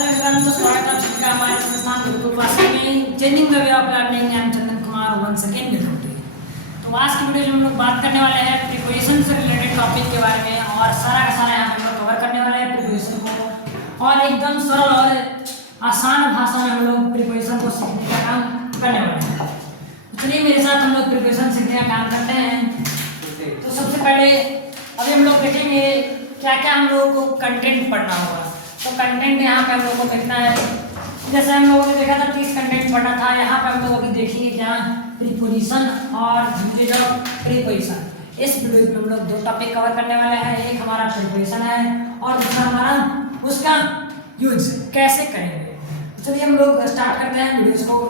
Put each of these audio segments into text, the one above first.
Hello everyone, तो स्वागत है आप सभी का हमारे संस्थान गुरुकुल वासी में changing the way of learning. I am Chandan Kumar once again with you. तो आज की वीडियो में हम लोग बात करने वाले हैं प्रीपोजिशन से रिलेटेड टॉपिक के बारे में और सारा का सारा यहाँ हम लोग कवर करने वाले हैं प्रीपोजिशन को, और एकदम सरल और आसान भाषा में हम लोग प्रीपोजिशन को सीखने का काम करने वाले हैं। चलिए मेरे साथ हम लोग प्रीपोजिशन सीखने का काम करते हैं। तो सबसे पहले अभी हम लोग देखेंगे क्या क्या हम लोगों को कंटेंट पढ़ना होगा। तो कंटेंट यहाँ पे हम लोगों को देखना है, जैसे हम लोगों ने देखा था 30 कंटेंट पढ़ना था। यहाँ पे हम लोग अभी देखेंगे क्या प्रीपोजिशन और यूजेज ऑफ प्रीपोजिशन। इस वीडियो में हम लोग दो टॉपिक कवर करने वाले हैं, एक हमारा प्रीपोजिशन है और दूसरा हमारा उसका यूज कैसे करेंगे। तो चलिए हम लोग स्टार्ट करते हैं वीडियोस को।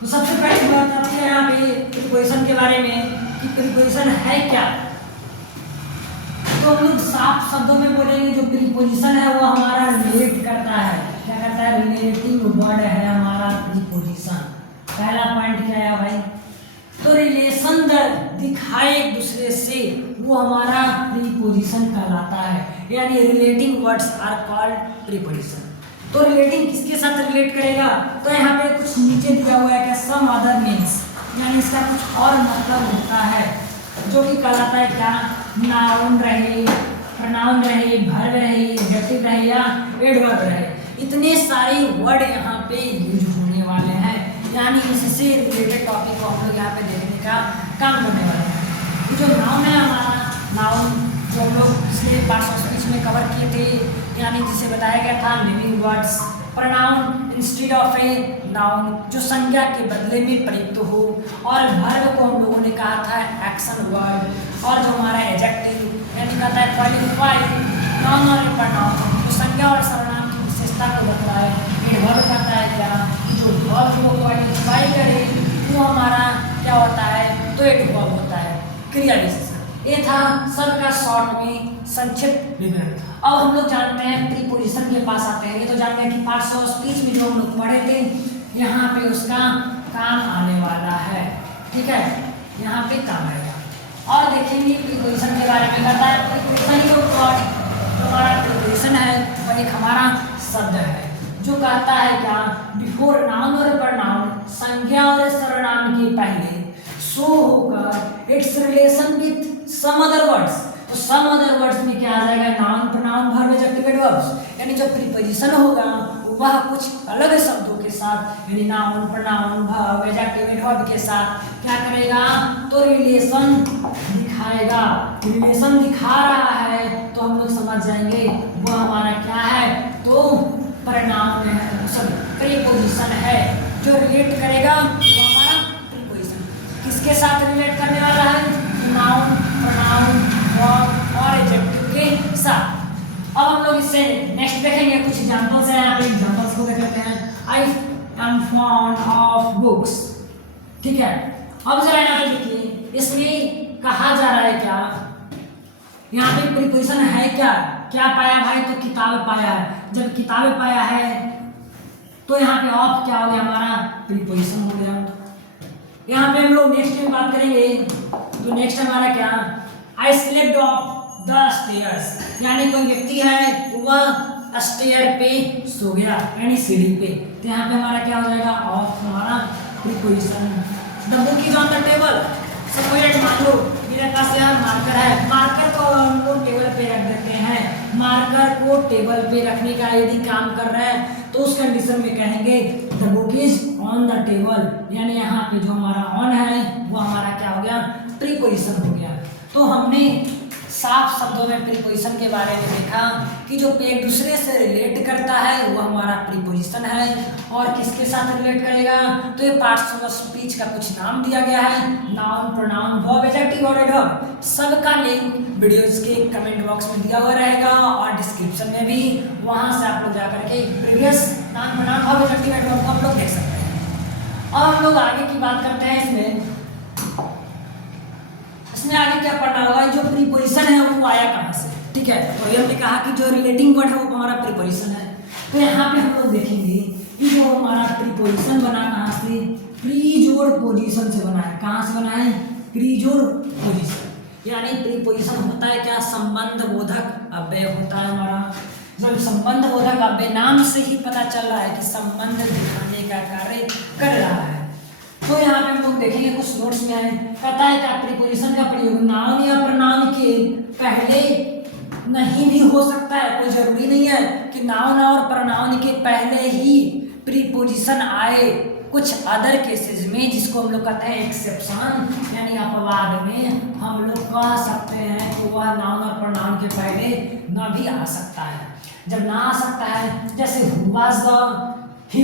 तो सबसे पहले बात आती है यहाँ पे प्रीपोजिशन के बारे में कि प्रीपोजिशन है क्या। तो हम लोग साफ शब्दों में बोलेंगे जो प्रीपोजिशन है वो हमारा रिलेट करता है। क्या करता है? रिलेटिंग वर्ड है हमारा प्रीपोजिशन। पहला पॉइंट क्या है भाई? तो रिलेशन दिखाए एक दूसरे से वो हमारा प्रीपोजिशन कहलाता है, यानी relating words are called preposition. तो रिलेटिंग किसके साथ रिलेट करेगा? तो यहाँ पे कुछ नीचे दिया हुआ है क्या सम अदर मीन्स, यानी इसका कुछ और मतलब होता है जो कि कहलाता है क्या नाउन रहे, प्रोनाउन रहे, वर्ब रहे, एडजेक्टिव रहे या एडवर्ब रहे। इतने सारे वर्ड यहाँ पे यूज होने वाले हैं, यानी इससे रिलेटेड टॉपिक को हम लोग यहाँ पे देखने का काम करने वाले हैं। जो नाउन है हमारा, नाउन जो हम लोग पिछले पार्ट्स ऑफ स्पीच में कवर किए थे, यानी जिसे बताया गया था living words. Pronoun instead of a noun जो संज्ञा के बदले में प्रयुक्त हो, और वर्ब को हम लोगों ने कहा था एक्शन वर्ड, और जो हमारा एडजेक्टिव यानी कहता है क्वालिफाई नाउन और प्रोनाउन जो संज्ञा और सर्वनाम की विशेषता को बताए। एडवर्ब कहता है क्या जो वर्ब को क्वालिफाई करे वो हमारा क्या होता है? तो एडवर्ब होता है, क्रिया विशेषण। ये था सब का शॉर्ट में संक्षिप्त विवरण। अब हम लोग जानते हैं प्रीपोजिशन के पास आते हैं। ये तो जानते हैं कि पार्ट्स ऑफ स्पीच में जो हम लोग पढ़े थे यहाँ पे उसका काम आने वाला है, ठीक है, यहाँ पे काम आएगा। और देखेंगे प्रीपोजिशन के बारे में कहता है प्रीपोजिशन जो हमारा प्रीपोजिशन है वह एक हमारा शब्द है जो कहता है क्या बिफोर नाउन और प्रोनाउन संज्ञा और सर्वनाम के पहले शो होकर its relation with some other words. तो सम अदर वर्ड्स में क्या आ जाएगा? Noun, pronoun, verb, adjective, adverbs. यानी जो प्रीपोजिशन होगा वह कुछ अलग शब्दों के साथ, यानी noun, pronoun, verb, adjective, adverb के साथ क्या करेगा? तो रिलेशन दिखाएगा। रिलेशन दिखा रहा है तो हम लोग समझ जाएंगे वह हमारा क्या है? तो प्रोनाउन है, सॉरी प्रीपोजिशन है। जो रिलेट करेगा वो हमारा प्रीपोजिशन किसके साथ रिलेट करने वाला है? नाउन, प्रोनाउन, वर्ब और एडजेक्टिव के साथ। अब हम लोग इससे नेक्स्ट देखेंगे कुछ एग्जांपल्स हैं। यहाँ पे एग्जांपल्स को देख लेते हैं। I am fond of books, ठीक है। अब जरा यहाँ पे देखिए इसमें कहा जा रहा है क्या, यहाँ पे प्रीपोजिशन है क्या? क्या पाया भाई? तो किताब पाया है। जब किताब पाया है तो यहाँ पे ऑफ क्या हो गया? हमारा प्रीपोजिशन हो गया। यहाँ पे हम लोग नेक्स्ट में बात करेंगे। तो नेक्स्ट हमारा क्या? आई स्लिप्ड ऑफ द स्टेयर्स, यानी कोई व्यक्ति है वह स्टेयर पे सो गया, यानी सीढ़ी पे। तो यहाँ पे हमारा क्या हो जाएगा? ऑफ हमारा preposition. The book is on the table. Suppose मान लो मेरे पास यहाँ मार्कर है, मार्कर को हम लोग टेबल पे रख देते हैं। मार्कर को टेबल पे रखने का यदि काम कर रहा है तो उस कंडीशन में कहेंगे the book is on the table, यानी यहाँ पे जो हमारा ऑन है वो हमारा क्या हो गया? प्रीपोजिशन हो गया। तो हमने साफ शब्दों में प्रीपोजिशन के बारे में देखा कि जो एक दूसरे से रिलेट करता है वो हमारा प्रीपोजिशन है, और किसके साथ रिलेट करेगा? तो ये पार्ट्स ऑफ स्पीच का कुछ नाम दिया गया है, नाउन, प्रोनाउन, वर्ब, एडजेक्टिव और एडवर्ब। सबका लिंक वीडियोस के कमेंट बॉक्स में दिया हुआ रहेगा और डिस्क्रिप्शन में भी, वहां से आप लोग जाकर के previous noun, pronoun, verb, adjective, adverb को आप लोग देख सकते हैं। और हम लोग आगे की बात करते हैं। इसमें आगे क्या पढ़ना होगा? जो प्रीपोजिशन है वो आया कहाँ से, ठीक है। तो ये हमने कहा कि जो रिलेटिंग वर्ड है वो हमारा प्रीपोजिशन है। तो यहाँ पे हम लोग देखेंगे कि जो हमारा प्रीपोजिशन बना कहाँ से? प्रीजोड़ पोजीशन से बना है। कहाँ से बना है? प्रीजोड़ पोजीशन। यानी प्रीपोजिशन होता है क्या? संबंध बोधक अव्यय होता है हमारा। जो संबंध बोधक अव्यय नाम से ही पता चल रहा है कि संबंध दिखाने का कार्य कर रहा है। तो यहाँ पे हम लोग देखेंगे कुछ नोट्स में है, कहता है कि प्रीपोजिशन का प्रयोग नाउन या प्रनाउन के पहले नहीं भी हो सकता है। कोई जरूरी नहीं है कि नाउन और प्रनाउन के पहले ही प्रीपोजिशन आए। कुछ अदर केसेस में, जिसको हम लोग कहते हैं एक्सेप्शन, यानी अपवाद में हम लोग कह सकते हैं कि वह नाउन और प्रनाउन के पहले न भी आ सकता है। जब ना आ सकता है, जैसे who was the he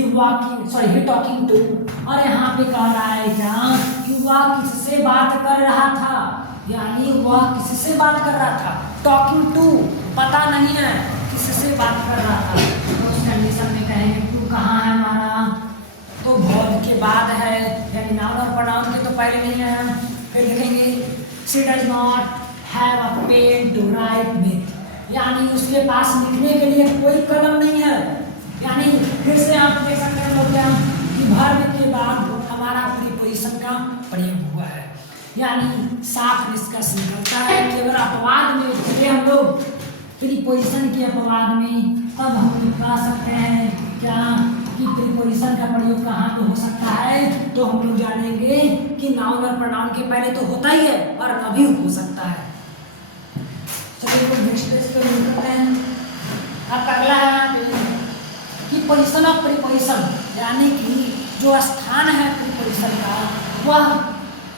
talking to, और यहाँ पे कह रहा है क्या कि वह किससे बात कर रहा था, यानी वह किससे बात कर रहा था। टॉकिंग टू पता नहीं है किससे बात कर रहा था, तो उस कंडीशन में कहेंगे टू कहाँ है हमारा, तो वर्ब के बाद है, यानी नाउन और प्रोनाउन के तो पहले नहीं है। फिर लिखेंगे she does not have a pen to write with, यानी उसके पास लिखने के लिए कोई कलम नहीं है। यानी फिर से आप देख सकते हैं लोग क्या कि वर्ब के बाद हमारा प्रीपोजिशन का प्रयोग हुआ है, यानी साफ निष्कर्ष निकलता है कि अगर अपवाद में उतरे हम लोग प्रीपोजिशन के अपवाद में, तब हम कह सकते हैं क्या कि प्रीपोजिशन का प्रयोग कहाँ पे हो सकता है। तो हम लोग जानेंगे कि नाउन और प्रोनाउन के पहले तो होता ही है और अभी हो सकता है। चलिए नेक्स्ट पेज पे करते हैं। अब अगला है कि पोजीशन ऑफ प्रीपोजिशन, यानी कि जो स्थान है प्रीपोजिशन का वह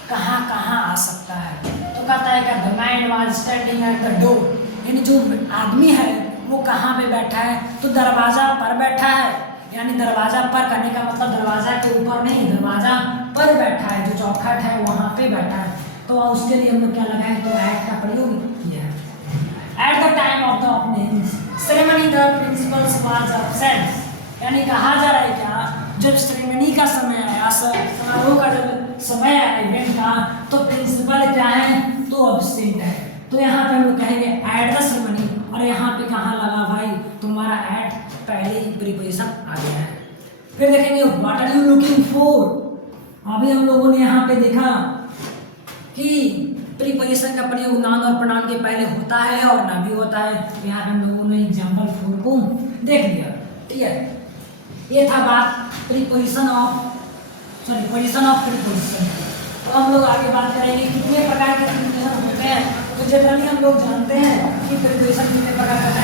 कहाँ कहाँ आ सकता है। तो कहता है कि the man was standing at the door, यानी जो आदमी है वो कहाँ पे बैठा है, तो दरवाजा पर बैठा है। यानी दरवाजा पर करने का मतलब दरवाजा के ऊपर नहीं, दरवाजा पर बैठा है, जो चौखट है वहाँ पे बैठा है। तो उसके लिए हम लोग क्या लगाए, तो एट का प्रयोग किया है। At the time of the opening ceremony the principles was absent, यानी कहा जा रहा है क्या, जब सेरेमनी का समय आया, समारोह का जब समय आया इवेंट का, तो प्रिंसिपल क्या है, तो एब्सेंट है। तो यहाँ पे हम लोग कहेंगे एट द सेरेमनी, और यहाँ पे कहाँ लगा भाई, तुम्हारा एट पहले ही प्रीपोजिशन आ गया है। फिर देखेंगे what are you looking for. अभी हम लोगों ने यहाँ पे देखा कि प्रीपोजिशन का प्रयोग नाउन और प्रोनाउन के पहले होता है और ना भी होता है। यहाँ पे हम लोगों ने एग्जाम्पल 4 को देख लिया, ठीक है। ये था बात पोजीशन ऑफ प्रीपोजिशन। तो हम लोग आगे बात करेंगे कितने प्रकार के प्रीपोजिशन होते हैं। तो जनरली हम लोग जानते हैं कि प्रीपोजिशन कितने प्रकार का होता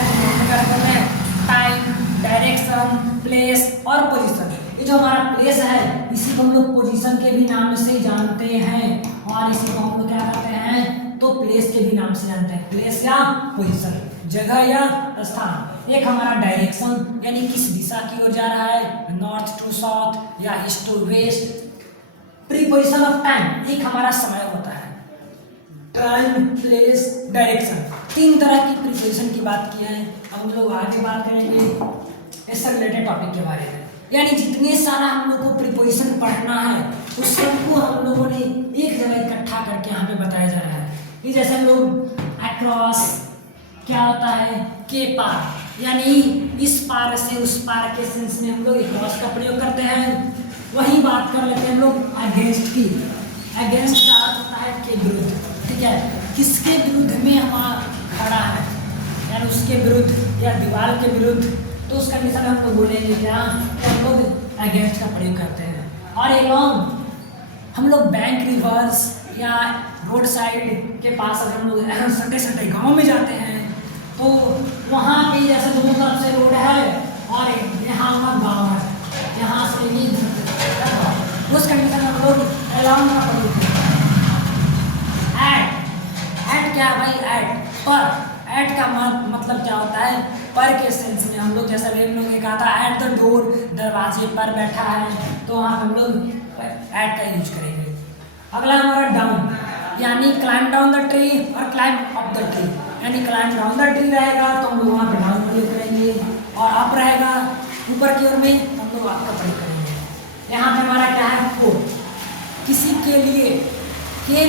है, टाइम, डायरेक्शन, प्लेस और पोजीशन। ये जो हमारा प्लेस है इसी को हम लोग पोजीशन के भी नाम से जानते हैं, और इसी को हम लोग क्या कहते हैं, तो प्लेस के भी नाम से जानते हैं। प्लेस या पोजीशन, जगह या स्थान। एक हमारा डायरेक्शन, यानी किस दिशा की ओर जा रहा है, नॉर्थ टू साउथ या east to west. Preposition of time, एक हमारा समय होता है। टाइम, प्लेस, डायरेक्शन, 3 तरह की प्रीपोजिशन की बात की है। अब हम लोग आगे बात करेंगे इससे रिलेटेड टॉपिक के बारे में, यानी जितने सारा हम लोग को प्रीपोजिशन पढ़ना है उस सबको हम लोगों ने एक जगह इकट्ठा करके यहाँ पे बताया जा रहा है। कि जैसे हम लोग अक्रॉस क्या होता है, के पार, यानी इस पार से उस पार के सेंस में हम लोग अक्रॉस का प्रयोग करते हैं। वही बात कर लेते हैं हम लोग अगेंस्ट की। अगेंस्ट का अर्थ होता है के विरुद्ध, ठीक है, किसके विरुद्ध में हमारा खड़ा है, यानी उसके विरुद्ध या दीवार के विरुद्ध। तो उस कंडीशन में हम लोग बोलेंगे क्या, कि हम लोग अगेंस्ट का प्रयोग करते हैं। और एलोंग हम लोग बैंक रिवर्स या रोड साइड के पास अगर हम लोग सटे सटे गाँव में जाते हैं तो वहाँ पे जैसे दोनों तरफ से रोड है और यहाँ हमारा गाँव है, यहाँ से ही उस कंडीशन में हम लोग एलोंग का प्रयोग करते हैं। एट क्या भाई, एट पर। एट का मतलब क्या होता है, पर के सेंस में। हम लोग जैसा भी हम लोग ने कहा था एट द डोर, दरवाजे पर बैठा है, तो वहाँ हम लोग एट का यूज करेंगे। अगला हमारा डाउन, यानी क्लाइम डाउन द ट्री और क्लाइम अप द ट्री। यानी क्लाइम डाउन द ट्री रहेगा तो हम लोग वहाँ पर डाउन प्रयोग करेंगे, और अप रहेगा ऊपर की ओर में हम लोग अप का प्रयोग करेंगे। यहाँ पे हमारा क्या है, फॉर, किसी के लिए के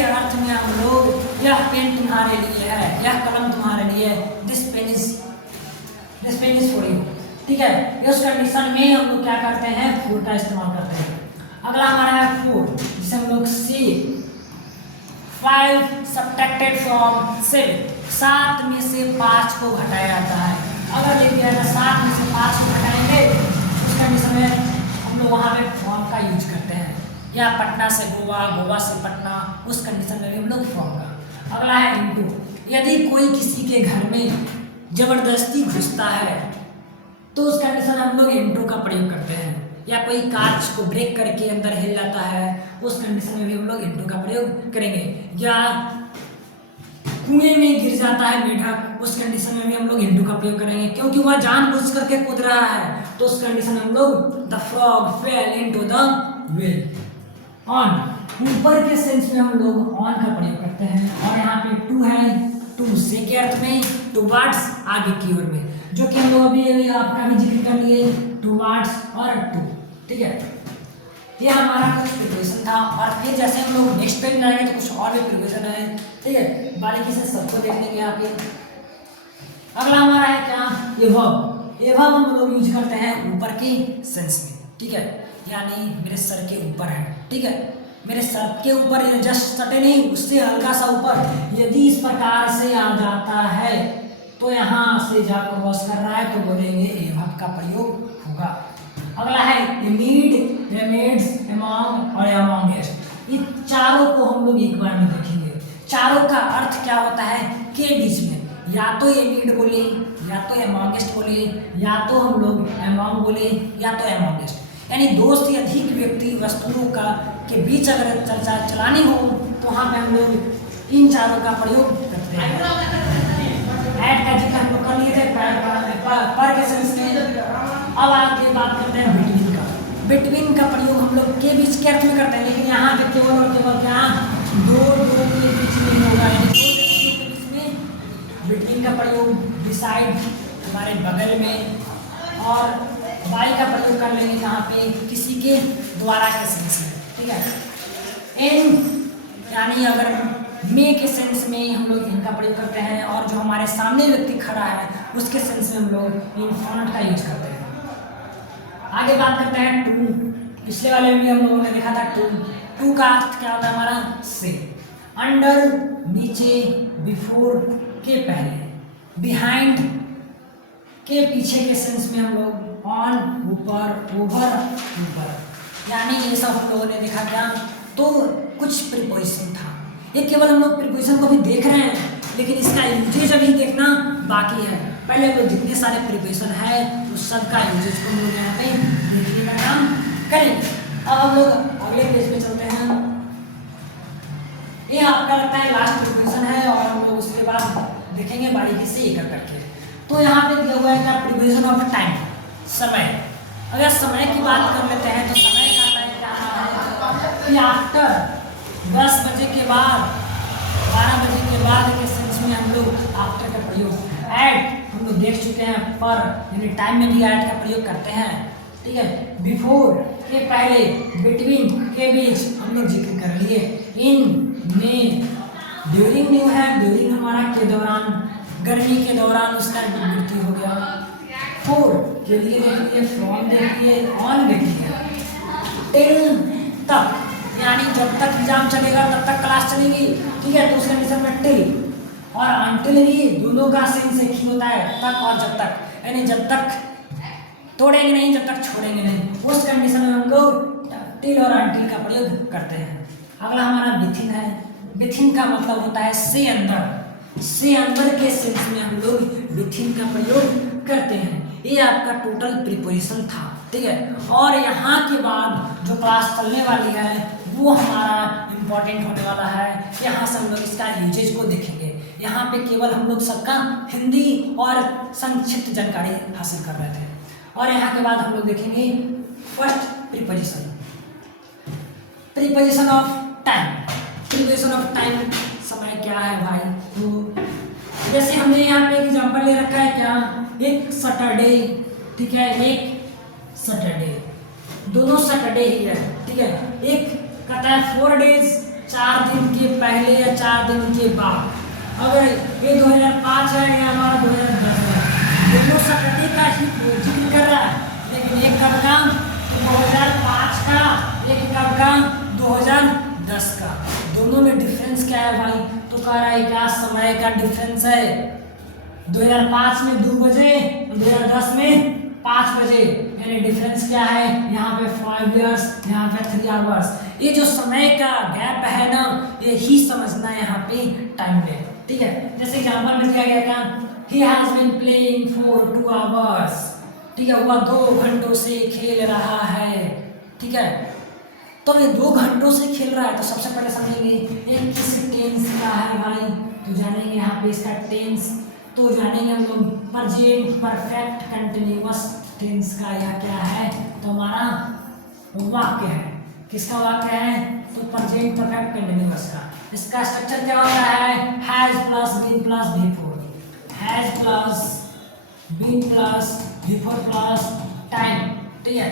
अर्थ में हम लोग यह पेन तुम्हारे लिए है, यह कलम तुम्हारे लिए है, this pen is for you, ठीक है। इस कंडीशन में हम लोग क्या करते हैं, फॉर का इस्तेमाल करते हैं। अगला हमारा है फॉर, जिसे हम लोग सी 5 सब्ट्रैक्टेड फ्रॉम 7, 7 में से 5 को घटाया जाता है। अगर लिख दिया जाए 7 में से 5 को घटाएंगे उस कंडीशन में हम लोग वहाँ पे फ्रॉम का यूज करते हैं, या पटना से गोवा, गोवा से पटना, उस कंडीशन में भी हम लोग फ्रॉम का। अगला है इनटू। यदि कोई किसी के घर में जबरदस्ती घुसता है तो उस कंडीशन में हम लोग इनटू का प्रयोग करते हैं, या कोई कांच को ब्रेक करके अंदर हिल जाता है उस कंडीशन में भी हम लोग इनटू का प्रयोग करेंगे, या कुएं में गिर जाता है मेढक उस कंडीशन में भी हम लोग इनटू का प्रयोग करेंगे, क्योंकि वह जानबूझ करके कूद रहा है तो उस कंडीशन में हम लोग the frog fail into the well. On, ऊपर के सेंस में हम लोग ऑन का प्रयोग करते हैं, और यहाँ पे टू है, टू से के अर्थ में, टुवर्ड्स आगे की ओर में, जो कि हम लोग अभी आपका भी जिक्र कर लिए, टुवर्ड्स और टू। ठीक है, ये हमारा कुछ प्रिपरेशन था, और फिर जैसे हम लोग नेक्स्ट पेज में आएंगे तो कुछ और भी प्रिपरेशन है। ठीक है, बारीकी से सबको देख लेंगे यहाँ पे। अगला हमारा है क्या, एवब। एवब हम लोग यूज करते हैं ऊपर के सेंस में। ठीक है, यानी मेरे सर के ऊपर है। ठीक है, मेरे सर के ऊपर जस्ट सटे नहीं, उससे हल्का सा ऊपर, यदि इस प्रकार से आ जाता है तो यहाँ से जाकर क्रॉस कर रहा है तो बोलेंगे एवब का प्रयोग होगा। अगला है एमीड, एमेड्स, एमॉन्ग और एमॉन्गेस्ट। ये चारों को हम लोग एक बार में देखेंगे। चारों का अर्थ क्या होता है, के बीच में, या तो एमीड बोले, या तो एमॉन्गेस्ट बोले, या तो हम लोग एमॉन्ग बोले, या तो एमॉन्गेस्ट, यानी दो से अधिक व्यक्ति वस्तुओं का के बीच अगर चर्चा चलानी हो तो वहाँ पे हम लोग इन चारों का प्रयोग करते हैं। ऐड का जिक्र हम लोग कर लिए थे पर के सेंस में। अब आगे बात करते हैं बिटवीन का। बिटवीन का प्रयोग हम लोग के बीच के अर्थ में करते हैं, लेकिन यहाँ पे केवल और केवल क्या, दो के बीच में होगा, यानी दो व्यक्तियों के बीच में बिटवीन का प्रयोग। बिसाइड हमारे बगल में, और बाई का प्रयोग कर लेंगे जहाँ पे किसी के द्वारा के सेंस में। ठीक है, इन यानी अगर मे के सेंस में हम लोग इनका प्रयोग करते हैं, और जो हमारे सामने व्यक्ति खड़ा है उसके सेंस में हम लोग इन फ्रंट का यूज करते हैं। आगे बात करते हैं टू। पिछले वाले में भी हम लोगों ने देखा था टू। टू का अर्थ क्या होता है हमारा, से। अंडर नीचे, बिफोर के पहले, बिहाइंड के पीछे के सेंस में हम लोग ऑन ऊपर, ओवर ऊपर, यानी ये सब हम लोगों ने देखा था। तो कुछ प्रीपोजिशन था, ये केवल हम लोग प्रीपोजिशन को भी देख रहे हैं, लेकिन इसका यूजेज अभी देखना बाकी है। पहले वो जितने सारे प्रीपोजिशन है उस सब का यूजेज को हम लोग यहाँ पे देखने का काम करेंगे। अब हम लोग अगले पेज पे चलते हैं। ये आपका लगता है लास्ट प्रीपोजिशन है, और हम लोग उसके बाद देखेंगे बारीकी से एक करके। तो यहाँ पे दिया हुआ है क्या, प्रीपोजिशन ऑफ टाइम, समय। अगर समय की बात कर लेते हैं तो समय का टाइम क्या है कि आफ्टर 10 बजे के बाद, 12 बजे के बाद के सेंस में हम लोग आफ्टर का प्रयोग। ऐड हम लोग देख चुके हैं, पर यानी टाइम में भी ऐड का प्रयोग करते हैं। ठीक है, बिफोर के पहले, बिटवीन के बीच हम लोग जिक्र कर लिए। इन में, ड्यूरिंग न्यू है, ड्यूरिंग हमारा के दौरान, गर्मी के दौरान उसका मृत्यु हो गया। फोर के लिए देख लिए, फ्रॉम देख लिए, ऑन देख लिए, टिल तक, यानी जब तक एग्जाम चलेगा तब तक क्लास चलेगी। ठीक है, तो उस कंडीशन में टिल और अनटिल भी दोनों का सेंस एक ही होता है, तक और जब तक, यानी जब तक तोड़ेंगे नहीं, जब तक छोड़ेंगे नहीं, उस कंडीशन में हम लोग टिल और अनटिल का प्रयोग करते हैं। अगला हमारा विथिन है। विथिन का मतलब होता है से अंदर, से अंदर के सेंस में हम लोग विथिन का प्रयोग करते हैं। ये आपका टोटल प्रीपोजिशन था। ठीक है, और यहाँ के बाद जो क्लास चलने वाली है वो हमारा इम्पोर्टेंट होने वाला है। यहाँ से हम लोग इसका यूजेज को देखेंगे। यहाँ पे केवल हम लोग सबका हिंदी और संक्षिप्त जानकारी हासिल कर रहे थे, और यहाँ के बाद हम लोग देखेंगे first preposition, preposition of time. Preposition of time, समय क्या है भाई, तो जैसे हमने यहाँ पे एग्जांपल ले रखा है क्या, एक सैटरडे। ठीक है, एक सैटरडे, दोनों सैटरडे ही है। ठीक है, एक कहता है 4 डेज, 4 दिन के पहले या 4 दिन के बाद। अगर ये 2005 है या हमारा 2010 है, दोनों सैटरडे का ही जिक्र कर रहा है, लेकिन एक कब का 2005 का, एक कब का 2010 का। दोनों में डिफरेंस क्या है भाई, तो कह रहा है क्या समय का डिफरेंस है। 2005 में 2 बजे, 2010 में 5 बजे, यानी डिफरेंस क्या है, यहाँ पे 5 इयर्स, यहाँ पे 3 आवर्स। ये जो समय का गैप है ना, ये ही समझना है यहाँ पे टाइम पे, ठीक है। जैसे एग्जाम्पल में दिया गया था, he has been playing for 2 hours, ठीक है, वह 2 घंटों से खेल रहा है, ठीक है। तो ये 2 घंटों से खेल रहा है, तो सबसे पहले समझेंगे ये किस टेंस का है भाई, तो जानेंगे यहाँ पे इसका टेंस, तो जानेंगे हम लोग प्रेजेंट परफेक्ट कंटिन्यूअस टेंस का यह क्या है, तो हमारा वाक्य है, किसका वाक्य है, तो प्रेजेंट परफेक्ट कंटिन्यूअस का। इसका स्ट्रक्चर क्या होता है, has plus been plus before, has plus been plus before plus time, ठीक है।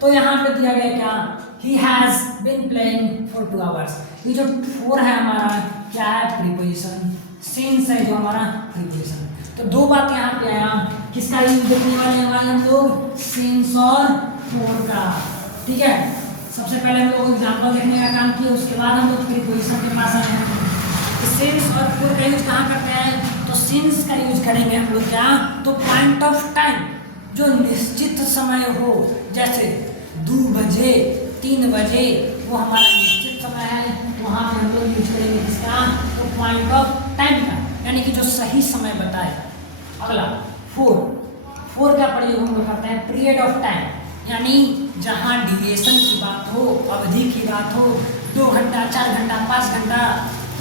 तो यहाँ पे दिया गया क्या, he has been playing for 2 hours। ये जो for है हमारा क्या है, प्रीपोजिशन, since है जो हमारा प्रीपोजिशन। तो 2 बात यहाँ पे आया, किसका यूज देखने वाले हैं भाई हम लोग, since और for का, ठीक है। सबसे पहले हम लोग एग्जाम्पल देखने का काम किया, उसके बाद हम लोग प्रीपोजिशन के पास आए हैं। since और for का यूज कहाँ करते हैं, तो since का यूज करेंगे हम लोग क्या, तो पॉइंट ऑफ टाइम, जो निश्चित समय हो, जैसे 2 बजे 3 बजे, वो हमारा निश्चित समय है, वहाँ पे हम लोग यूज करेंगे किसका, तो पॉइंट ऑफ टाइम का, यानी कि जो सही समय बताए। अगला फोर का प्रयोग हम लोग करते हैं पीरियड ऑफ टाइम, यानी जहाँ ड्यूरेशन की बात हो, अवधि की बात हो, 2 घंटा 4 घंटा 5 घंटा,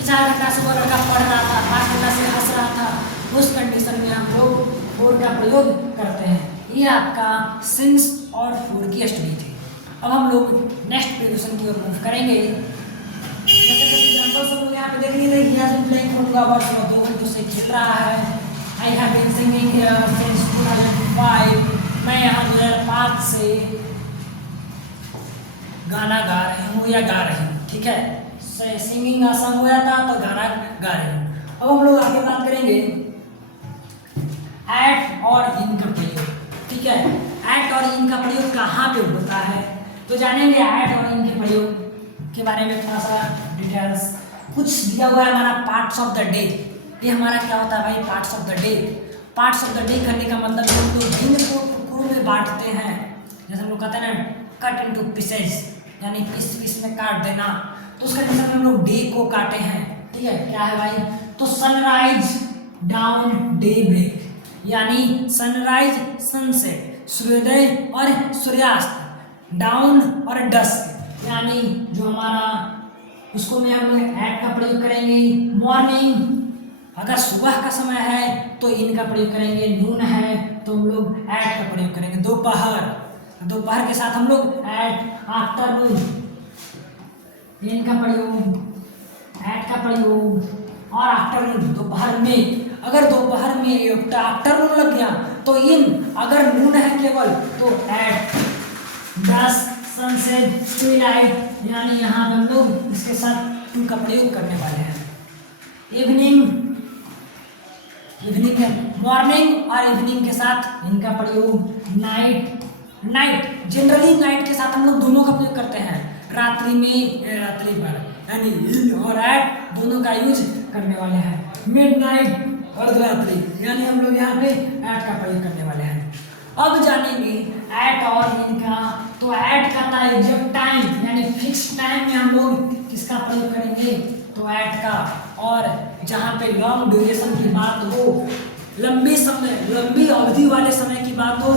4 घंटा सुबह लड़का पढ़ रहा था, 5 घंटा से हंस रहा था, उस कंडीशन में हम लोग फोर का प्रयोग करते हैं। ये आपका सिंस और फोर की स्टडी थी। अब हम लोग नेक्स्ट प्रीपोजिशन की ओर मूव करेंगे। एग्जांपल सब लोग यहाँ पे देख लीजिए, he has been playing for 2 hours, 2 घंटों से खेल रहा है। I have been singing here since 2005, मैं यहाँ 2005 से गाना गा रही हूँ या गा रही हूँ, ठीक है। सिंगिंग आसान हो जाता तो गाना गा रही हूँ। अब हम लोग आगे बात करेंगे एट और इन का प्रयोग, ठीक है। एट और इन का प्रयोग कहाँ पे होता है, तो जानेंगे एट और इन के प्रयोग के बारे में थोड़ा सा डिटेल्स। कुछ दिया हुआ है हमारा पार्ट्स ऑफ द डे, ये हमारा क्या होता है भाई, parts of the day. Parts of the day करने का मतलब हम लोग दिन को टुकड़ों में बांटते हैं, जैसे हम लोग कहते हैं ना कट इनटू पीसेस, यानी पीस पीस में काट देना। तो उसका मतलब हम लोग डे को काटे हैं, ठीक है। क्या है भाई, तो सनराइज डाउन डे ब्रेक, यानी सनराइज सनसेट, सूर्योदय और सूर्यास्त, डाउन और डस्क, यानी जो हमारा उसको में हम लोग एट का प्रयोग करेंगे। मॉर्निंग, अगर सुबह का समय है तो इन का प्रयोग करेंगे, नून है तो हम लोग एट का प्रयोग करेंगे। दोपहर, दोपहर के साथ हम लोग एट। आफ्टरनून, इनका प्रयोग, एट का प्रयोग। और आफ्टरनून दोपहर में, अगर दोपहर में आफ्टरनून लग गया तो इन, अगर नून है केवल तो एट। डस्क, सनसेट, ट्विलाइट, यानी यहाँ हम लोग इसके साथ टू का प्रयोग करने वाले हैं। इवनिंग, इवनिंग है मॉर्निंग और इवनिंग के साथ इनका प्रयोग। नाइट, नाइट जनरली नाइट के साथ हम लोग दोनों का प्रयोग करते हैं, रात्रि में रात्रि पर, यानी इन और एट दोनों का यूज करने वाले हैं। मिडनाइट, अर्धरात्रि, यानी हम लोग यहाँ पे एट का प्रयोग करने वाले हैं। अब जानेंगे एट और इनका, तो एट का था एग्जैक्ट टाइम, यानी फिक्स टाइम में हम लोग किसका प्रयोग करेंगे, तो एट का। और जहाँ पे लॉन्ग ड्यूरेशन की बात हो, लंबी समय, लंबी अवधि वाले समय की बात हो,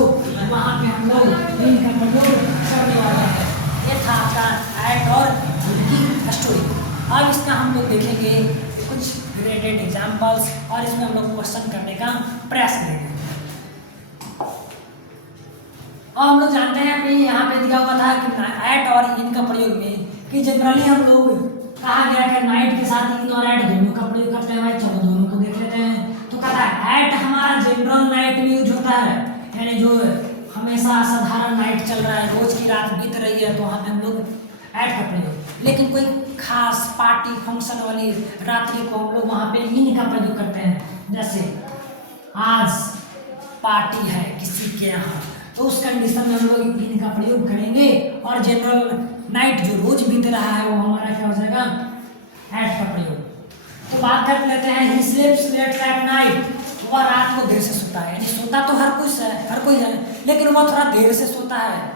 वहाँ पे हम लोग इनका प्रयोग करने वाले हैं। ये था आपका एट और इनकी स्टोरी। अब इसका हम लोग देखेंगे कुछ रिलेटेड एग्जाम्पल्स और इसमें हम लोग क्वेश्चन करने का प्रयास करेंगे। और हम लोग जानते हैं कि यहाँ पे दिया हुआ था कि एट और इन का प्रयोग में कि जनरली हम लोग कहा गया कि नाइट के साथ इन और एट दोनों का प्रयोग करते हैं भाई। चलो दोनों को देख लेते हैं। तो कहता है एट हमारा जनरल नाइट में यूज होता है, यानी जो हमेशा साधारण नाइट चल रहा है, रोज की रात बीत रही है, तो वहाँ पे हम लोग एट का प्रयोग। लेकिन कोई खास पार्टी फंक्शन वाली रात्रि को हम लोग वहाँ पे इन का प्रयोग करते हैं। जैसे आज पार्टी है किसी के यहाँ, तो उस कंडीशन में हम लोग इन का प्रयोग करेंगे। और जनरल नाइट जो रोज बीत रहा है वो हमारा क्या हो जाएगा, एट का प्रयोग। तो बात कर लेते हैं ही स्लीप्स लेट एट नाइट, वह रात को देर से सोता है, यानी सोता तो हर कोई है, लेकिन वह थोड़ा देर से सोता है।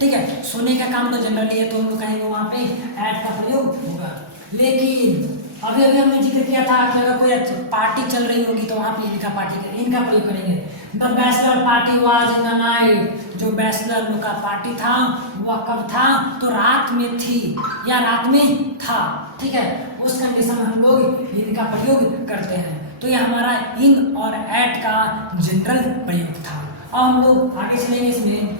ठीक है, सोने का काम तो जनरली है, तो हम लोग कहेंगे वहाँ पे एट का प्रयोग होगा। लेकिन अभी हमने जिक्र किया था कि अगर कोई पार्टी चल रही होगी तो वहाँ पे इनका प्रयोग करेंगे। The bachelor party was in the night, जो बैचलर लोग का पार्टी था वह कब था, तो रात में थी या रात में था। ठीक है, उस कंडीशन में हम लोग इनका प्रयोग करते हैं। तो यह हमारा इन और एट का जनरल प्रयोग था। अब हम लोग आगे चलेंगे, इसमें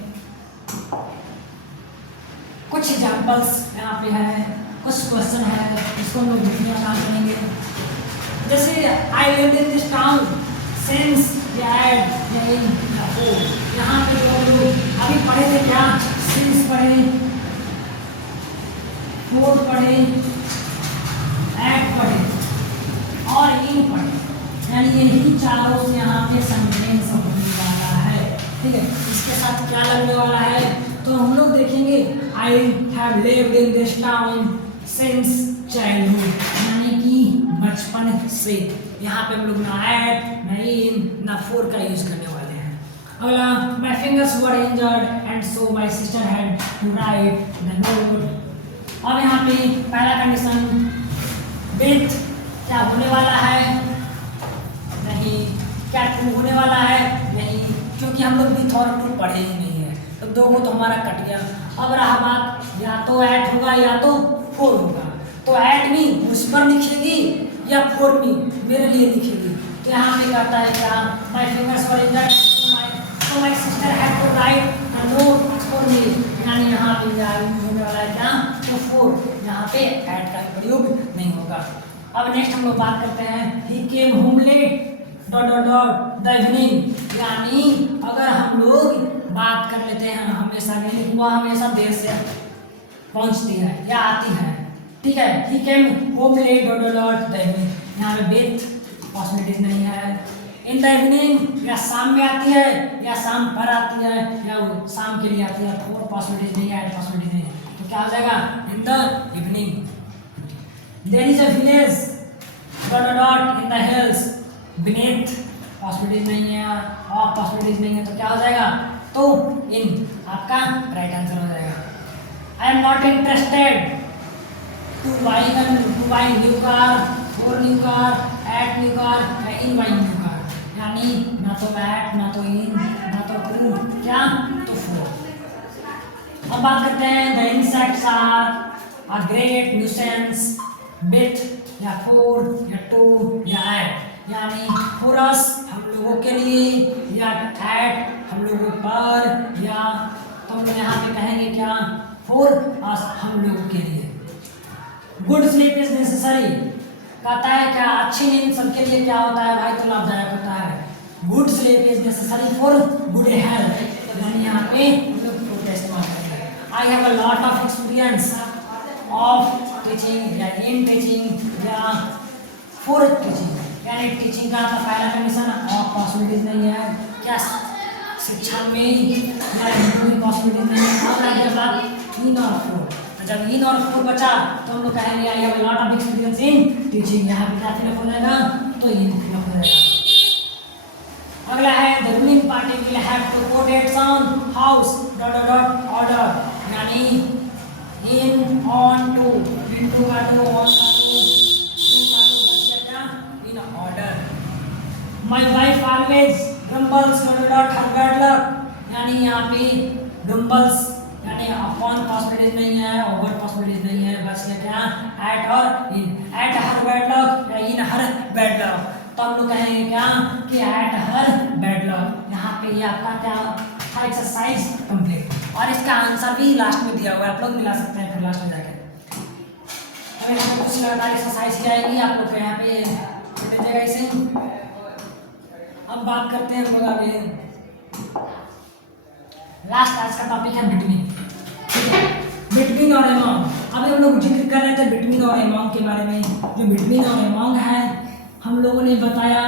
कुछ एग्जाम्पल्स यहाँ पे है, कुछ क्वेश्चन है, इसको हम लोग लिखने का काम करेंगे। जैसे I lived in this town since या एट या इन या फोर, यहाँ पे लोग अभी पढ़े थे क्या, सिंस पढ़े, फोर पढ़े, एट पढ़े और इन पढ़े, यानी यही चारों से यहाँ पे सेंटेंस होने वाला है। ठीक है, इसके साथ क्या लगने वाला है, तो हम लोग देखेंगे I have lived in this town since childhood, यानी कि बचपन से। यहाँ पे हम लोग ना एट ना इन ना फोर का यूज करने वाले हैं। अगला, my fingers were injured and so my sister had to write the note. अब यहाँ पे पहला कंडीशन विथ क्या होने वाला है, नहीं, क्या टू होने वाला है, नहीं, क्योंकि हम लोग विथ और टू पढ़े ही नहीं है, तो दो को तो हमारा कट गया। अब रहा बात, या तो एट होगा या तो फोर होगा, तो एट मी उस पर लिखेगी या फोर मी मेरे लिए लिखेगी। तो यहाँ पे कहता है क्या, my fingers were injured so my sister had to write a note for me, यानी यहाँ पे होने वाला है क्या, तो फोर, यहाँ पे एट का प्रयोग नहीं होगा। अब नेक्स्ट हम लोग बात करते हैं, he came home late dot dot dot the evening, यानी अगर हम लोग बात कर लेते हैं हमेशा, यानी वह हमेशा देर से पहुंचती है या आती है। ठीक है, he came home late dot dot dot the evening, यहाँ पे विथ पॉसिबिलिटीज नहीं है। इन द इवनिंग या शाम में आती है या शाम पर आती है या शाम के लिए आती है, फोर पॉसिबिलिटीज नहीं है, पॉसिबिलिटीज नहीं है, तो क्या हो जाएगा, in the evening. There is a village dot dot dot in the hills, beneath possibilities नहीं है और पॉसिबिलिटीज नहीं है, तो क्या हो जाएगा, तो इन आपका राइट आंसर हो जाएगा। I am not interested to buy new car, for new car, at new car या इन बाई न्यू कार, यानी ना तो एट ना तो इन ना तो टू, क्या, तो फोर। अब बात करते हैं, the insects are a great nuisance with या फोर या टू या एट, यानी फोरस हम लोगों के लिए या एट हम लोगों पर, या तो हम लोग यहाँ पे कहेंगे क्या, फोर अस हम लोगों के लिए। गुड स्लीप इज नेसेसरी, कहता है क्या, अच्छी नींद सबके लिए क्या होता है भाई, तो लाभदायक होता है। Good sleep is necessary for good health, यानी यहाँ पे हम लोग प्रोटेस्ट इस्तेमाल करेंगे। I have a lot of experience of teaching या इन टीचिंग या फॉर टीचिंग, यानी टीचिंग का पहला कंडीशन और पॉसिबिलिटीज नहीं है, क्या शिक्षा में या कोई पॉसिबिलिटीज नहीं है। और आगे बात इन और फोर, जब इन और फोर बचा तो हम लोग कहेंगे I have a lot of experience in teaching, यहाँ पे क्या फिलअप हो जाएगा, तो इन फिलअप हो जाएगा। अगला है, the ruling party will have to quote its own house dot dot dot order, यानी इन ऑन टू, इनटू का टू, ऑन का to, in order. My wife always grumbles dot her bad luck, यानी यहाँ पे grumbles यानी upon possibilities नहीं है, over possibilities नहीं है, बस ये क्या, एट और इन, एट हर बैड लक या इन हर बैड लक, तो हम लोग कहेंगे क्या कि एट हर बैड लक। यहाँ पे ये आपका क्या था, एक्सरसाइज कंप्लीट, और इसका आंसर भी लास्ट में दिया हुआ है, आप लोग मिला सकते हैं फिर लास्ट में जाके। अगर यहाँ पे कुछ लगातार एक्सरसाइज की आएगी आप लोग यहाँ पे मिल जाएगा इसे। अब बात करते हैं हम लोग आगे, लास्ट आज का टॉपिक है बिटवीन। बिटवीन और एमॉन्ग, अभी हम लोग जिक्र कर रहे थे बिटवीन और एमॉन्ग के बारे में। जो बिटवीन और एमॉन्ग है, हम लोगों ने बताया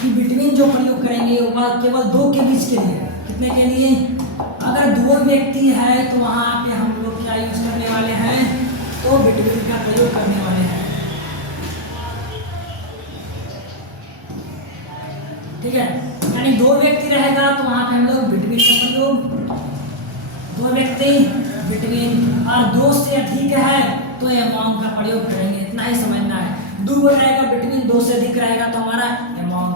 कि बिटवीन जो प्रयोग करेंगे वह केवल दो के बीच के लिए, कितने के लिए, अगर दो व्यक्ति है तो वहाँ पे हम लोग क्या यूज करने वाले हैं, तो बिटवीन का प्रयोग करने वाले हैं। ठीक है, यानी दो व्यक्ति रहेगा तो वहाँ पे हम लोग बिटवीन का प्रयोग, दो व्यक्ति बिटवीन, और दो से अधिक है तो अमॉन्ग का प्रयोग करेंगे, इतना ही समझना है। दो रहेगा बिटवीन, दो से अधिक रहेगा तो हमारा अमॉन्ग।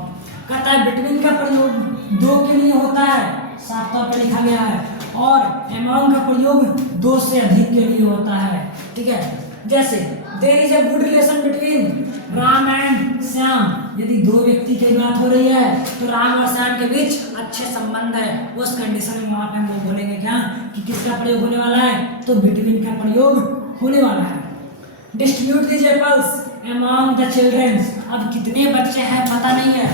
कहता है बिटवीन का प्रयोग दो के लिए होता है, साफ तौर पर लिखा गया है, और अमॉन्ग का प्रयोग दो से अधिक के लिए होता है। ठीक है, जैसे there is a good relation between Ram and Shyam, यदि दो व्यक्ति की बात हो रही है तो राम और श्याम के बीच अच्छे संबंध है, उस कंडीशन में वहां पे हम लोग बोलेंगे क्या कि किसका प्रयोग होने वाला है, तो बिटवीन का प्रयोग होने वाला है। Distribute these apples among the children, अब कितने बच्चे हैं पता नहीं है,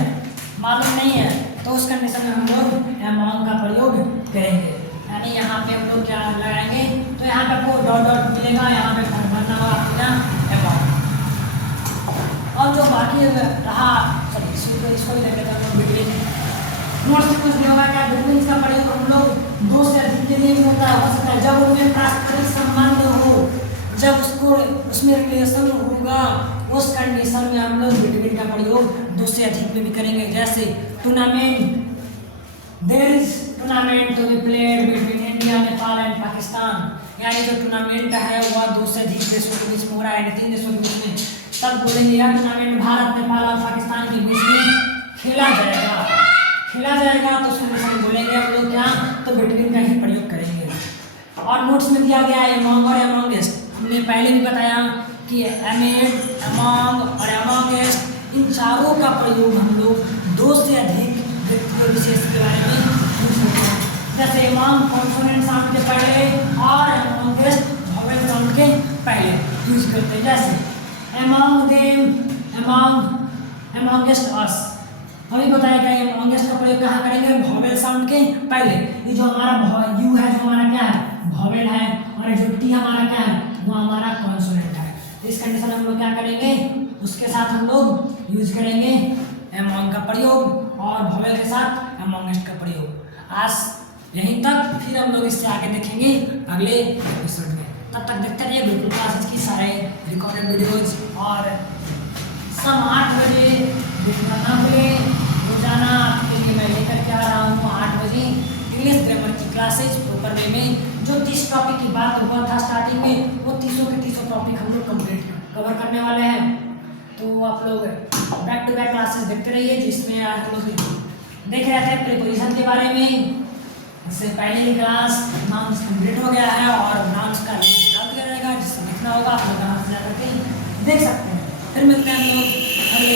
मालूम नहीं है, तो उस कंडीशन में हम लोग अमॉन्ग का प्रयोग करेंगे। यानी यहाँ पे हम लोग क्या लगाएंगे, तो यहाँ पे आपको डॉट डॉट मिलेगा, यहाँ पे भरना होगा आपका अमॉन्ग। और जो बाकी रहा इसको भी देख लेते हैं बिटवीन। नोट्स में कुछ नहीं होगा क्या, बिटवीन का प्रयोग हम लोग दो से अधिक के लिए भी होता है, हो सकता है जब उनमें पारस्परिक संबंध हो, जब उसको उसमें रिलेशन होगा, उस कंडीशन में हम लोग बिटवीन का प्रयोग दो से अधिक में भी करेंगे। जैसे tournament, there is tournament to be played between India, Nepal and Pakistan, यानी जो टूर्नामेंट है वह दो से अधिक देशों के बीच में हो रहा है, तीन देशों के बीच में, तब बोलेंगे यह टूर्नामेंट भारत, नेपाल और पाकिस्तान के बीच में खेला जाएगा, खेला जाएगा, तो उसमें हम बोलेंगे हम लोग क्या, तो बिटवीन का ही प्रयोग करेंगे। और नोट्स में दिया गया है अमॉन्ग और अमॉन्गेस्ट, हमने पहले भी बताया कि अमेड, अमॉन्ग और अमॉन्गेस्ट, इन चारों का प्रयोग हम लोग दो से अधिक व्यक्तियों विशेष के बारे में पूछ सकते हैं। जैसे अमॉन्ग कॉन्सोनेंट साउंड के पहले और अमॉन्गेस्ट वोवेल साउंड के पहले यूज करते हैं। जैसे अमॉन्ग देम, अमॉन्ग, अमॉन्गेस्ट अस, अभी बताया गया है अमॉन्गेस्ट का प्रयोग कहाँ करेंगे, वोवेल साउंड के पहले। ये जो हमारा यू है, जो हमारा क्या है, वोवेल है, और जो टी हमारा क्या है, वो हमारा कॉन्सोनेंट है। तो इस कंडीशन में हम लोग क्या करेंगे, उसके साथ हम लोग यूज करेंगे अमॉन्ग का प्रयोग, और वोवेल के साथ अमॉन्गेस्ट का प्रयोग। आज यहीं तक, फिर हम लोग इससे आगे देखेंगे अगले एपिसोड में। तब तक देखते रहिए बिल्कुल क्लासेज की सारे रिकॉर्डेड वीडियोज, और शाम 8 बजे देखना ना भूलें, रोजाना आपके लिए मैं लेकर के आ रहा हूँ 8 बजे इंग्लिश ग्रामर की क्लासेज प्रॉपर वे में। जो 30 टॉपिक की बात हुआ था स्टार्टिंग में, वो 30 के 30 टॉपिक हम लोग कंप्लीट कवर करने वाले हैं। तो आप लोग बैक टू बैक क्लासेस देखते रहिए, जिसमें आज हम लोग देख रहे थे प्रीपोजिशन के बारे में। इससे पहले ही क्लास नाउन्स कंप्लीट हो गया है, और नाउन्स का लिंक डाल दिया जाएगा, जिससे लिखना होगा आप लोग यहाँ से जाकर के देख सकते हैं। फिर मिलते हैं हम लोग अगले